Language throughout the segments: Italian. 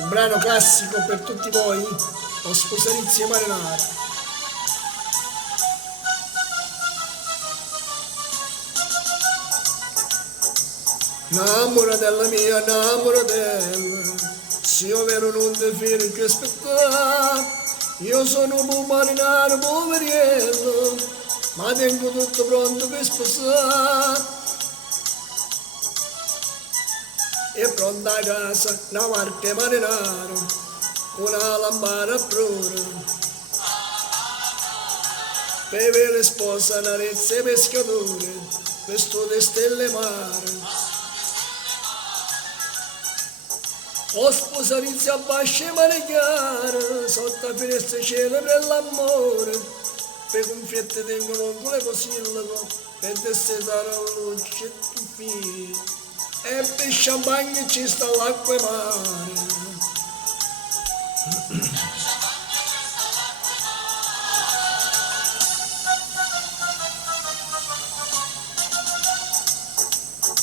Un brano classico per tutti voi, Lo sposalizio marinaro. Innamoratella mia, innamoratella, se io vero non ti fare che aspettare, io sono un marinaro poveriello, ma tengo tutto pronto per sposare. E pronta a casa una barca marinara, una lampada a prora, per le spose narezze pescatori, vesto di stelle mare. O sposalizia a basce mare chiare, sotto la finestra celebre l'amore, per confiette tengono con le posillego, per dessetare la luce e tu figli. E per champagne ci sta l'acqua e mare.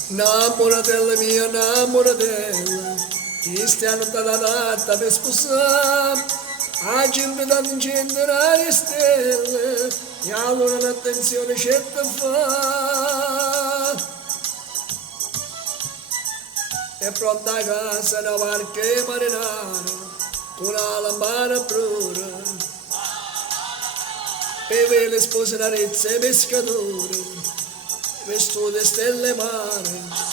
Innamoratella mia, innamoratella, ti stiano dalla data per sposare, ha invitato in centinaia di stelle, e allora un'attenzione c'è da fare. È pronta a casa una barca marinara, con una lampada a prora, per le spose narezze e pescatori, vesto di stelle mare.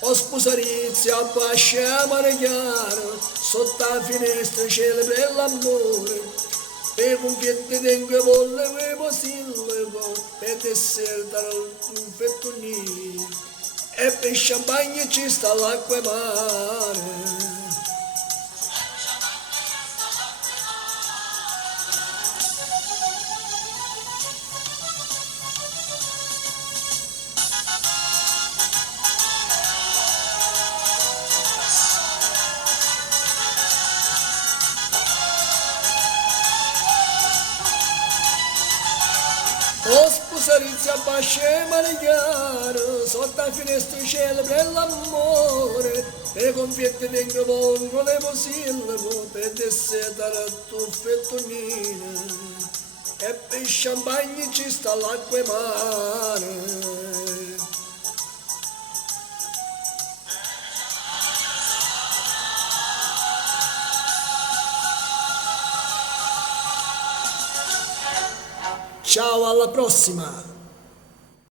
O sposalizia a bascia a mare chiaro, sotto la finestra celebre l'amore, per confiette tengo volle avevo sillego, per dessertare un fettonino. E per champagne ci sta l'acqua e mare. O sposalizia a basce mare chiaro, sotto la finestra celebre l'amore, per confiette tengo volgo le posillego, per dessetare tu fettonina, e per champagne ci sta l'acqua e mare. Ciao, alla prossima!